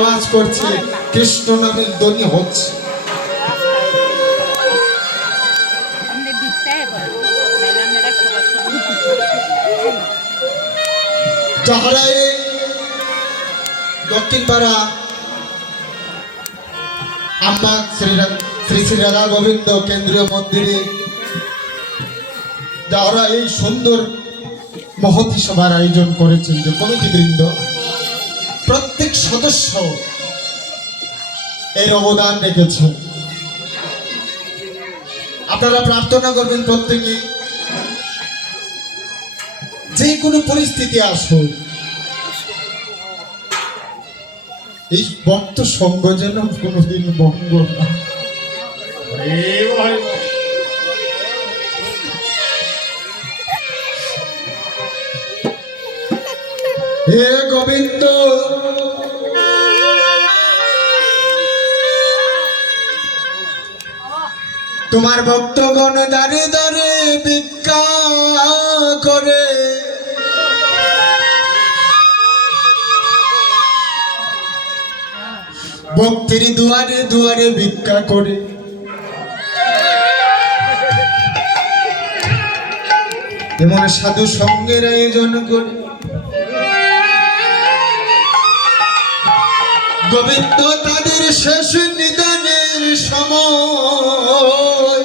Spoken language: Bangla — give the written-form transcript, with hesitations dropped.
আওয়াজ করছে, কৃষ্ণ নামের ধ্বনি হচ্ছে। যাহারায় দক্ষিণ পাড়া আম্মা শ্রী শ্রী রাধা গোবিন্দ কেন্দ্রীয় মন্দিরে যারা এই সুন্দর মহতি সভার আয়োজন করেছেন, যে কমিটিবৃন্দ প্রত্যেক সদস্য এর অবদান রেখেছেন। আপনারা প্রার্থনা করবেন প্রত্যেকে যে কোনো পরিস্থিতি আসুক, এই ভক্ত সঙ্গ যেন কোনোদিন ভঙ্গ না। হে গোবিন্দ, তোমার ভক্তগণ দাঁড়ে দাঁড়ে ভিক্ষা করে, ভক্তির দুয়ারে দুয়ারে ভিক্ষা করে। এমন সাধু সঙ্গের আয়োজন করে গোবিন্দ তাদের শেষ নিদানের সময়